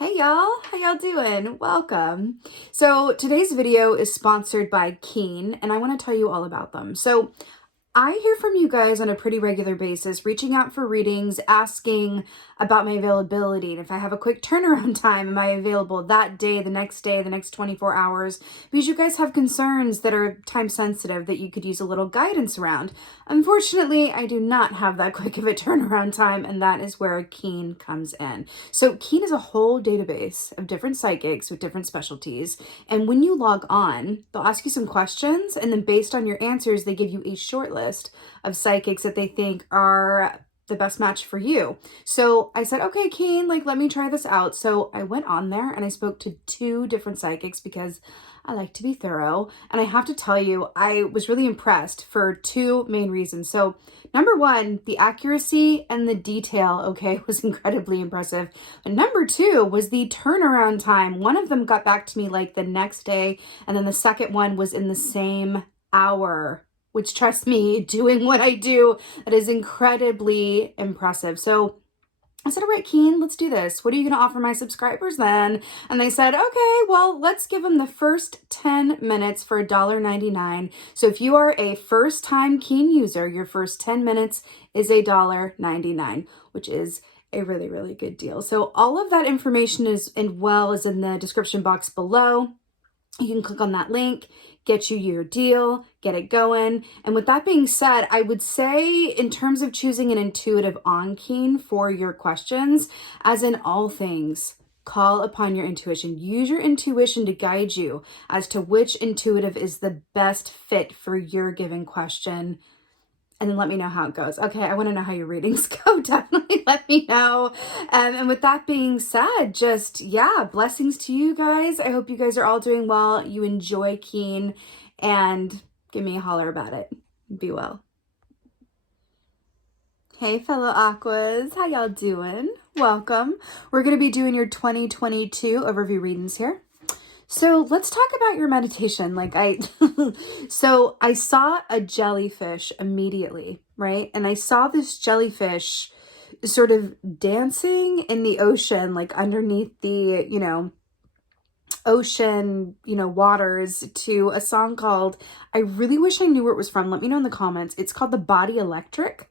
Hey y'all, how y'all doing? Welcome. So today's video is sponsored by Keen, and I want to tell you all about them. So I hear from you guys on a pretty regular basis, reaching out for readings, asking about my availability. And if I have a quick turnaround time, am I available that day, the next 24 hours? Because you guys have concerns that are time sensitive that you could use a little guidance around. Unfortunately, I do not have that quick of a turnaround time, and that is where Keen comes in. So Keen is a whole database of different psychics with different specialties. And when you log on, they'll ask you some questions, and then based on your answers, they give you a short list of psychics that they think are the best match for you. So I said, okay, Keen, let me try this out. So I went on there and I spoke to 2 different psychics because I like to be thorough. And I have to tell you, I was really impressed for 2 main reasons. So number 1, the accuracy and the detail, okay, was incredibly impressive. And number 2 was the turnaround time. One of them got back to me the next day, and then the second one was in the same hour, which, trust me, doing what I do, that is incredibly impressive. So I said, all right, Keen, let's do this. What are you going to offer my subscribers then? And they said, okay, well, let's give them the first 10 minutes for $1.99. So if you are a first-time Keen user, your first 10 minutes is $1.99, which is a really, really good deal. So all of that information is in the description box below. You can click on that link, get you your deal, get it going. And with that being said, I would say in terms of choosing an intuitive on Keen for your questions, as in all things, call upon your intuition. Use your intuition to guide you as to which intuitive is the best fit for your given question. And then let me know how it goes. Okay, I want to know how your readings go. Definitely let me know. And with that being said, blessings to you guys. I hope you guys are all doing well. You enjoy Keen, and give me a holler about it. Be well. Hey, fellow Aquas. How y'all doing? Welcome. We're going to be doing your 2022 overview readings here. So let's talk about your meditation. So I saw a jellyfish immediately, right? And I saw this jellyfish sort of dancing in the ocean, underneath the, ocean, waters, to a song called, I really wish I knew where it was from. Let me know in the comments. It's called The Body Electric.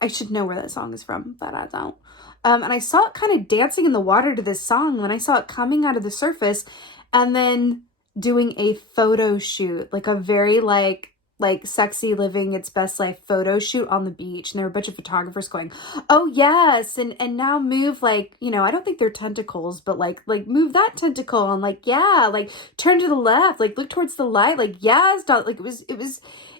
I should know where that song is from, but I don't. And I saw it kind of dancing in the water to this song when I saw it coming out of the surface, and then doing a photo shoot, a very sexy living its best life photo shoot on the beach. And there were a bunch of photographers going, oh yes, and now move I don't think they're tentacles, but move that tentacle, and turn to the left, look towards the light, yes,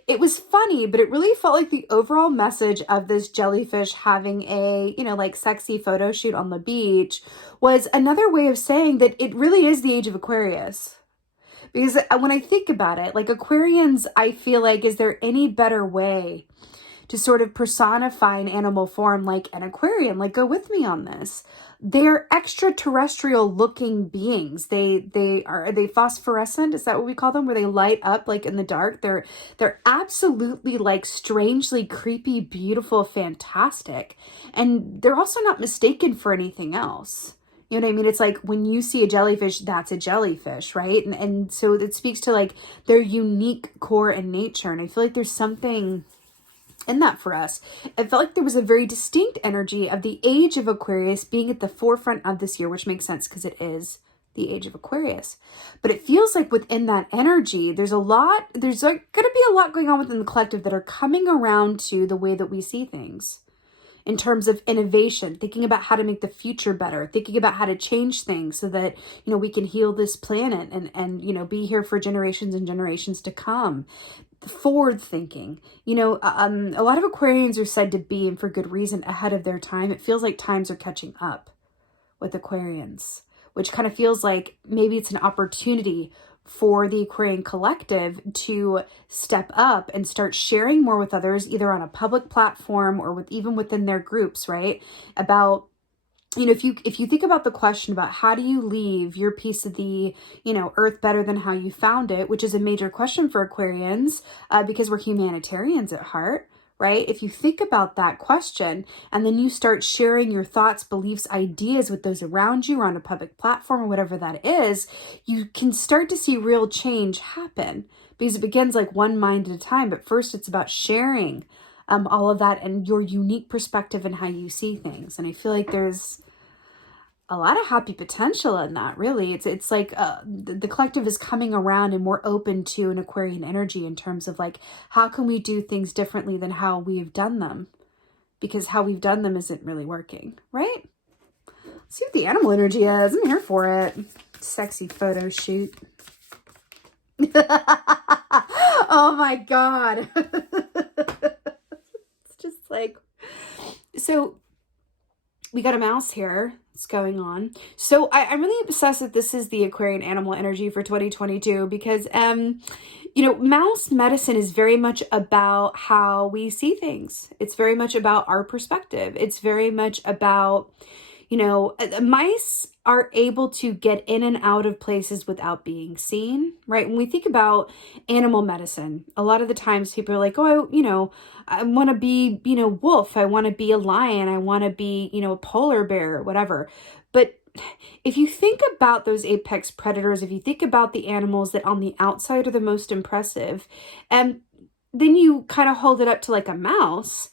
it was funny, but it really felt like the overall message of this jellyfish having a, sexy photo shoot on the beach was another way of saying that it really is the age of Aquarius. Because when I think about it, Aquarians, I feel is there any better way to sort of personify an animal form like an Aquarian? Go with me on this. They're extraterrestrial looking beings. Are they phosphorescent? Is that what we call them? Where they light up in the dark? They're absolutely strangely creepy, beautiful, fantastic. And they're also not mistaken for anything else. You know what I mean? It's when you see a jellyfish, that's a jellyfish, right? And so it speaks to their unique core and nature. And I feel there's something in that for us. I felt there was a very distinct energy of the age of Aquarius being at the forefront of this year, which makes sense because it is the age of Aquarius. But it feels within that energy, there's going to be a lot going on within the collective that are coming around to the way that we see things. In terms of innovation, thinking about how to make the future better, thinking about how to change things so that, we can heal this planet and be here for generations and generations to come. Forward thinking, a lot of Aquarians are said to be, and for good reason, ahead of their time. It feels like times are catching up with Aquarians, which kind of feels maybe it's an opportunity for the Aquarian collective to step up and start sharing more with others, either on a public platform or even within their groups, right? About, if you think about the question about how do you leave your piece of the, earth better than how you found it, which is a major question for Aquarians, because we're humanitarians at heart. right? If you think about that question and then you start sharing your thoughts, beliefs, ideas with those around you or on a public platform or whatever that is, you can start to see real change happen because it begins like one mind at a time. But first it's about sharing all of that and your unique perspective and how you see things. And I feel like there's a lot of happy potential in that, really. It's like the collective is coming around and more open to an Aquarian energy in terms of like, how can we do things differently than how we've done them? Because how we've done them isn't really working, right? Let's see what the animal energy is. I'm here for it. Sexy photo shoot. Oh my God. It's just like, so we got a mouse here. What's going on? So I'm really obsessed that this is the Aquarian animal energy for 2022 because, you know, mouse medicine is very much about how we see things. It's very much about our perspective. It's very much about, you know, mice are able to get in and out of places without being seen, right? When we think about animal medicine, a lot of the times people are like, oh, I want to be, wolf. I want to be a lion. I want to be, a polar bear or whatever. But if you think about those apex predators, if you think about the animals that on the outside are the most impressive, and then you kind of hold it up to like a mouse,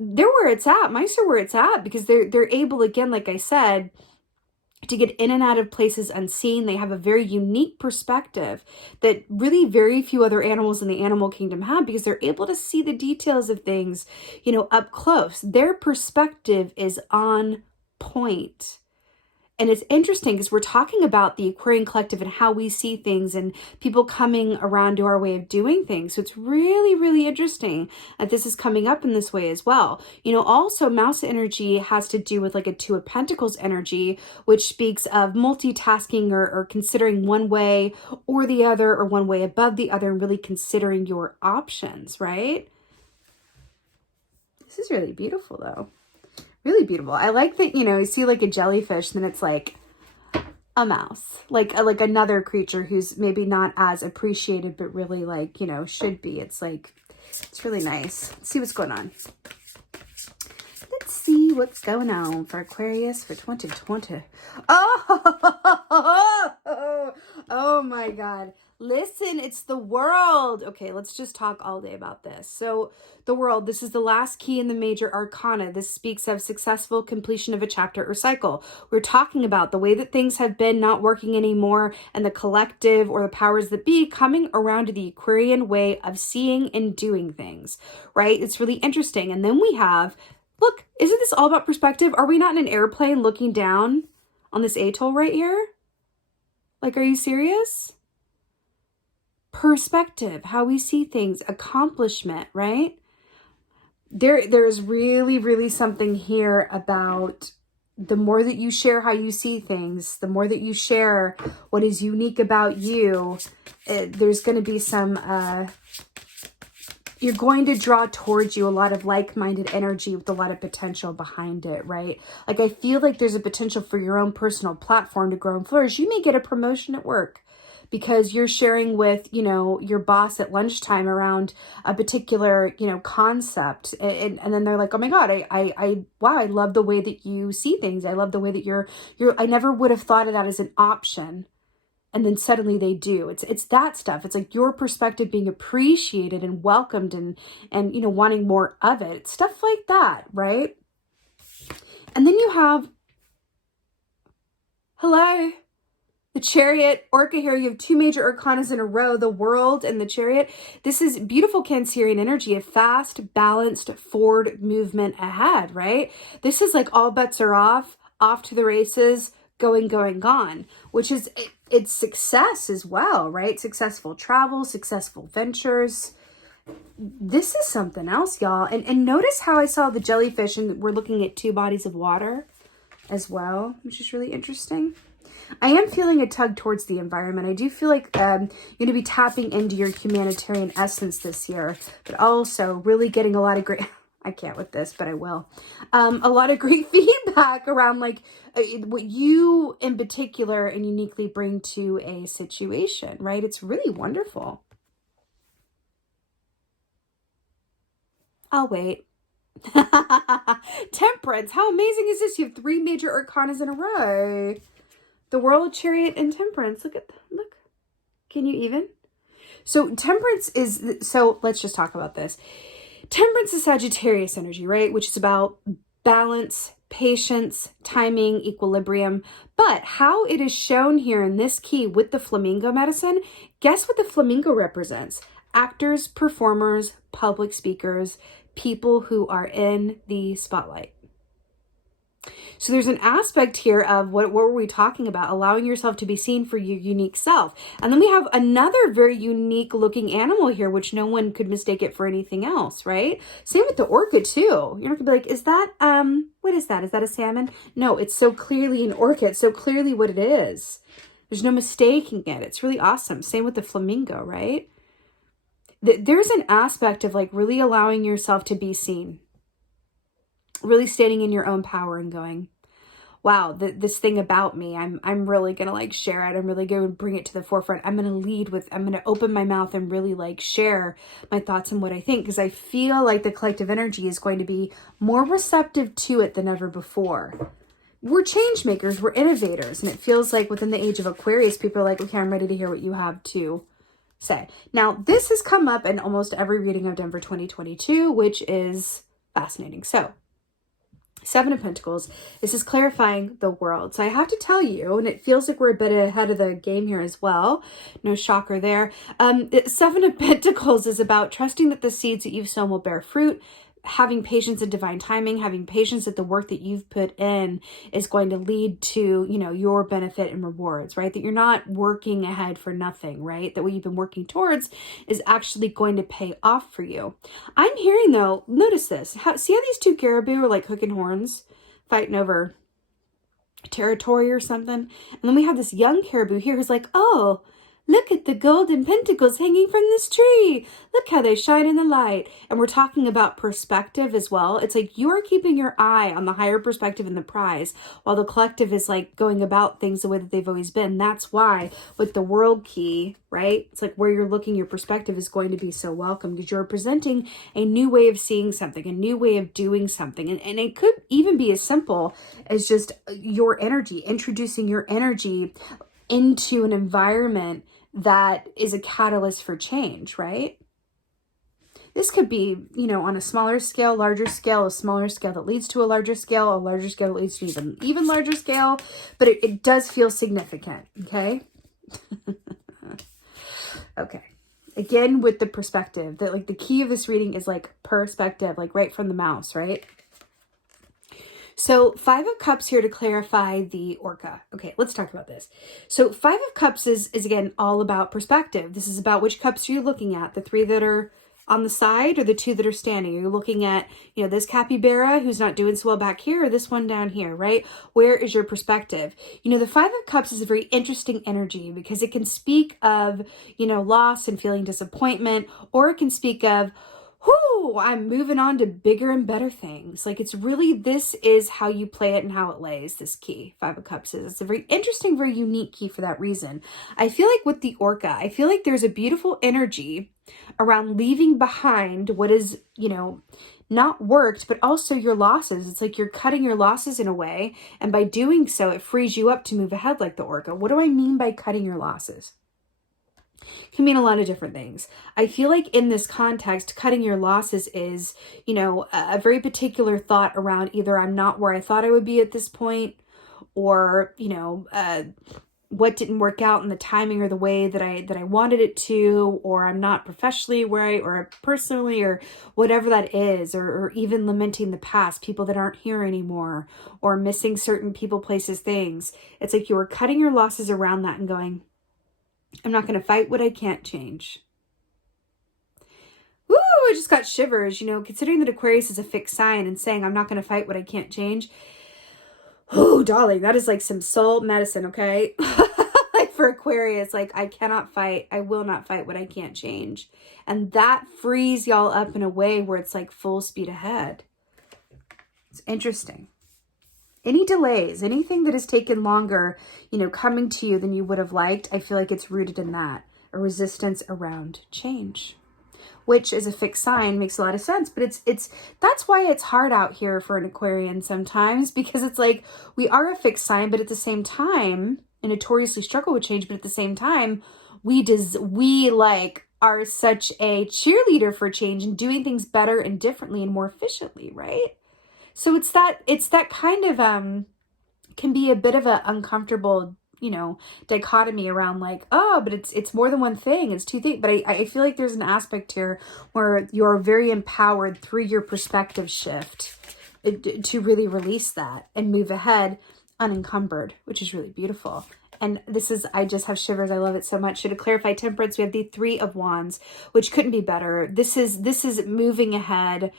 they're where it's at. Mice are where it's at because they're able, again, like I said, to get in and out of places unseen. They have a very unique perspective that really very few other animals in the animal kingdom have because they're able to see the details of things, up close. Their perspective is on point. And it's interesting because we're talking about the Aquarian collective and how we see things and people coming around to our way of doing things. So it's really, really interesting that this is coming up in this way as well. Also mouse energy has to do with like a Two of Pentacles energy, which speaks of multitasking or considering one way or the other or one way above the other and really considering your options, right? This is really beautiful though. Really beautiful. I like that, you see like a jellyfish, then it's like a mouse, like another creature who's maybe not as appreciated, but really like, should be. It's like, it's really nice. Let's see what's going on. Let's see what's going on for Aquarius for 2020. Oh my God. Listen, it's the world. Okay, let's just talk all day about this. So the world, this is the last key in the major arcana. This speaks of successful completion of a chapter or cycle. We're talking about the way that things have been not working anymore and the collective or the powers that be coming around to the Aquarian way of seeing and doing things, right? It's really interesting. And then we have, look, isn't this all about perspective? Are we not in an airplane looking down on this atoll right here? Like, are you serious? Perspective, how we see things, accomplishment, right? There's really, really something here about the more that you share how you see things, the more that you share what is unique about you, there's going to be some, you're going to draw towards you a lot of like-minded energy with a lot of potential behind it, right? Like, I feel like there's a potential for your own personal platform to grow and flourish. You may get a promotion at work because you're sharing with, your boss at lunchtime around a particular, concept. And then they're like, oh my God, wow, I love the way that you see things. I love the way that I never would have thought of that as an option. And then suddenly they do. It's that stuff. It's like your perspective being appreciated and welcomed and wanting more of it. It's stuff like that, right? And then you have, hello, the Chariot, Orca here. You have two major arcanas in a row, the World and the Chariot. This is beautiful Cancerian energy, a fast, balanced, forward movement ahead, right? This is like all bets are off to the races, going, gone, which is, it's success as well, right? Successful travel, successful ventures. This is something else, y'all. And notice how I saw the jellyfish and we're looking at two bodies of water as well, which is really interesting. I am feeling a tug towards the environment. I do feel like you're going to be tapping into your humanitarian essence this year, but also really getting a lot of great, I can't with this, but I will, a lot of great feedback around like what you in particular and uniquely bring to a situation, right? It's really wonderful. I'll wait. Temperance. How amazing is this? You have 3 major arcanas in a row. The World, Chariot, and Temperance. Look. Can you even? So Temperance is, so let's just talk about this. Temperance is Sagittarius energy, right? Which is about balance, patience, timing, equilibrium. But how it is shown here in this key with the flamingo medicine, guess what the flamingo represents? Actors, performers, public speakers, people who are in the spotlight. So there's an aspect here of what were we talking about? Allowing yourself to be seen for your unique self. And then we have another very unique looking animal here, which no one could mistake it for anything else, right? Same with the orca too. You're not gonna be like, is that, what is that? Is that a salmon? No, it's so clearly an orca. It's so clearly what it is. There's no mistaking it. It's really awesome. Same with the flamingo, right? There's an aspect of like really allowing yourself to be seen. Really standing in your own power and going, wow, this thing about me, I'm really going to like share it. I'm really going to bring it to the forefront. I'm going to lead with, I'm going to open my mouth and really like share my thoughts and what I think. Because I feel like the collective energy is going to be more receptive to it than ever before. We're change makers. We're innovators. And it feels like within the age of Aquarius, people are like, okay, I'm ready to hear what you have to say. Now, this has come up in almost every reading I've done for 2022, which is fascinating. So, 7 of Pentacles, this is clarifying the world. So I have to tell you, and it feels like we're a bit ahead of the game here as well. No shocker there. 7 of Pentacles is about trusting that the seeds that you've sown will bear fruit, having patience and divine timing, having patience that the work that you've put in is going to lead to, you know, your benefit and rewards, right? That you're not working ahead for nothing, right? That what you've been working towards is actually going to pay off for you. I'm hearing though, notice this, see how these 2 caribou are like hooking horns, fighting over territory or something? And then we have this young caribou here who's like, oh, look at the golden pentacles hanging from this tree. Look how they shine in the light. And we're talking about perspective as well. It's like you are keeping your eye on the higher perspective and the prize, while the collective is like going about things the way that they've always been. That's why with the world key, right? It's like where you're looking, your perspective is going to be so welcome because you're presenting a new way of seeing something, a new way of doing something. And it could even be as simple as just your energy, introducing your energy into an environment that is a catalyst for change, right? This could be, you know, on a smaller scale, larger scale, a smaller scale that leads to a larger scale that leads to even larger scale, but it does feel significant, okay? Okay. Again, with the perspective, that like the key of this reading is like perspective, like right from the mouse, right? So 5 of Cups here to clarify the orca. Okay, let's talk about this. So 5 of Cups is again, all about perspective. This is about which cups are you looking at? The 3 that are on the side or the 2 that are standing? Are you looking at, you know, this capybara who's not doing so well back here or this one down here, right? Where is your perspective? You know, the 5 of Cups is a very interesting energy because it can speak of, you know, loss and feeling disappointment, or it can speak of, whoo, I'm moving on to bigger and better things. Like it's really, this is how you play it and how it lays, this key, 5 of Cups is. It's a very interesting, very unique key for that reason. I feel like with the orca, I feel like there's a beautiful energy around leaving behind what is, you know, not worked, but also your losses. It's like you're cutting your losses in a way. And by doing so, it frees you up to move ahead like the orca. What do I mean by cutting your losses? Can mean a lot of different things. I feel like in this context, cutting your losses is, you know, a very particular thought around either I'm not where I thought I would be at this point, or, you know, what didn't work out in the timing or the way that I wanted it to, or I'm not professionally right or personally or whatever that is, or even lamenting the past, people that aren't here anymore, or missing certain people, places, things. It's like you were cutting your losses around that and going, I'm not going to fight what I can't change. Woo, I just got shivers, you know, considering that Aquarius is a fixed sign and saying I'm not going to fight what I can't change. Oh, darling, that is like some soul medicine, okay? Like for Aquarius, like I cannot fight, I will not fight what I can't change. And that frees y'all up in a way where it's like full speed ahead. It's interesting. Any delays, anything that has taken longer, you know, coming to you than you would have liked, I feel like it's rooted in that, a resistance around change. which is a fixed sign, makes a lot of sense. But that's why it's hard out here for an Aquarian sometimes, because it's like we are a fixed sign, but at the same time, and notoriously struggle with change, but at the same time, we like are such a cheerleader for change and doing things better and differently and more efficiently, right? So it's that kind of can be a bit of an uncomfortable, dichotomy around like, oh, but it's more than one thing, it's two things. But I feel like there's an aspect here where you're very empowered through your perspective shift to really release that and move ahead unencumbered, which is really beautiful. And I just have shivers. I love it so much. So to clarify Temperance, we have the Three of Wands, which couldn't be better. This is moving ahead,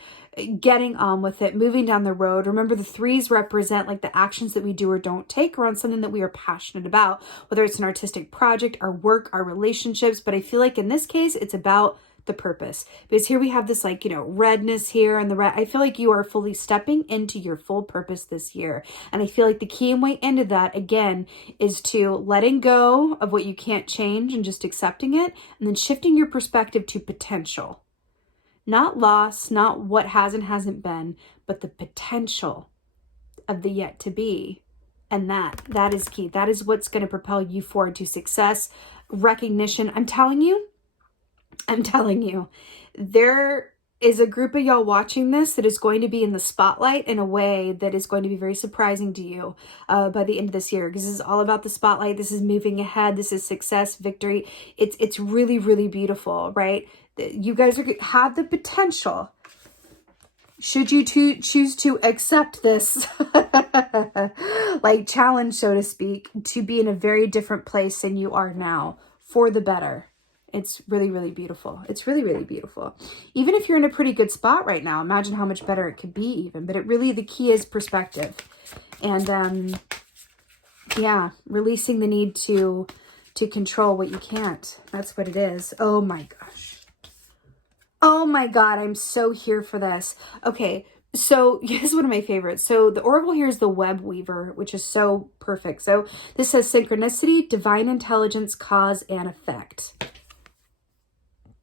getting on with it, moving down the road. Remember, the threes represent like the actions that we do or don't take around something that we are passionate about, whether it's an artistic project, our work, our relationships. But I feel like in this case, it's about the purpose, because here we have this like, redness here and the red. I feel like you are fully stepping into your full purpose this year. And I feel like the key and way into that again is to letting go of what you can't change and just accepting it, and then shifting your perspective to potential, not loss, not what has and hasn't been, but the potential of the yet to be. And that is key. That is what's going to propel you forward to success, recognition. I'm telling you, there is a group of y'all watching this that is going to be in the spotlight in a way that is going to be very surprising to you by the end of this year, because this is all about the spotlight. This is moving ahead. This is success, victory. It's really, really beautiful, right? You guys have the potential, should you choose to accept this like challenge, so to speak, to be in a very different place than you are now for the better. It's really, really beautiful. It's really, really beautiful. Even if you're in a pretty good spot right now, imagine how much better it could be even. But the key is perspective. And yeah, releasing the need to control what you can't. That's what it is. Oh my gosh. Oh my God, I'm so here for this. Okay, so this is one of my favorites. So the oracle here is the web weaver, which is so perfect. So this says synchronicity, divine intelligence, cause and effect.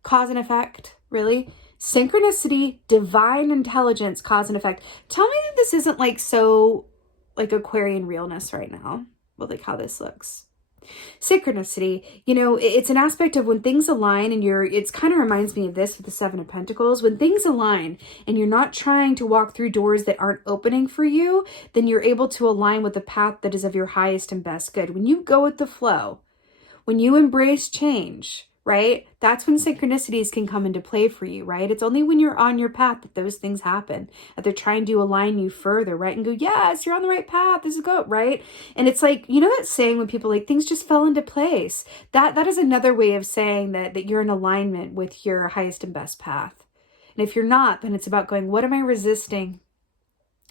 Cause and effect, really? Synchronicity, divine intelligence, cause and effect. Tell me that this isn't like so like Aquarian realness right now. Well, like how this looks. Synchronicity, it's an aspect of when things align and it's kind of reminds me of this with the Seven of Pentacles. When things align and you're not trying to walk through doors that aren't opening for you, then you're able to align with the path that is of your highest and best good. When you go with the flow, when you embrace change, right? That's when synchronicities can come into play for you, right? It's only when you're on your path that those things happen, that they're trying to align you further, right? And go, yes, you're on the right path. This is good, right? And it's like, that saying when people like, things just fell into place. That is another way of saying that you're in alignment with your highest and best path. And if you're not, then it's about going, what am I resisting?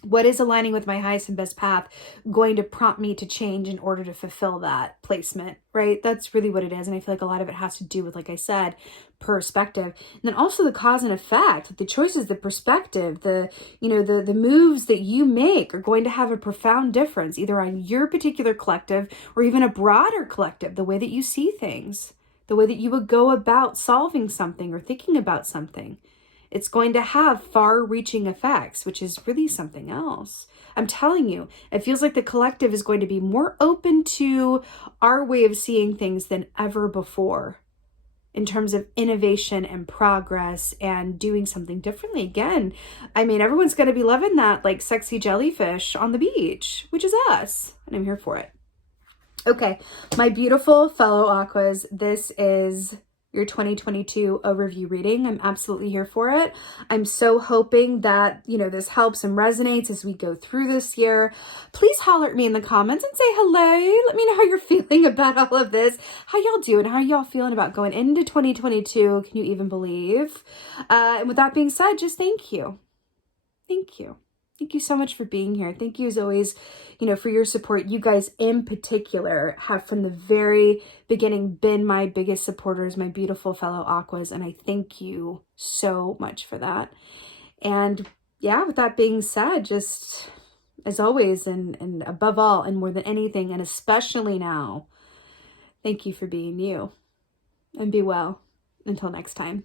What is aligning with my highest and best path going to prompt me to change in order to fulfill that placement, right? That's really what it is. And I feel like a lot of it has to do with, like I said, perspective. And then also the cause and effect, the choices, the perspective, the moves that you make are going to have a profound difference either on your particular collective or even a broader collective, the way that you see things, the way that you would go about solving something or thinking about something. It's going to have far-reaching effects, which is really something else. I'm telling you, it feels like the collective is going to be more open to our way of seeing things than ever before in terms of innovation and progress and doing something differently. Again, I mean, everyone's going to be loving that like sexy jellyfish on the beach, which is us, and I'm here for it. Okay, my beautiful fellow Aquas, this is your 2022 overview reading. I'm absolutely here for it. I'm so hoping that, this helps and resonates as we go through this year. Please holler at me in the comments and say hello. Let me know how you're feeling about all of this. How y'all doing? How are y'all feeling about going into 2022? Can you even believe? And with that being said, just thank you. Thank you. Thank you so much for being here. Thank you as always, for your support. You guys in particular have from the very beginning been my biggest supporters, my beautiful fellow Aquas, and I thank you so much for that. And yeah, with that being said, just as always and above all and more than anything, and especially now, thank you for being you. And be well. Until next time.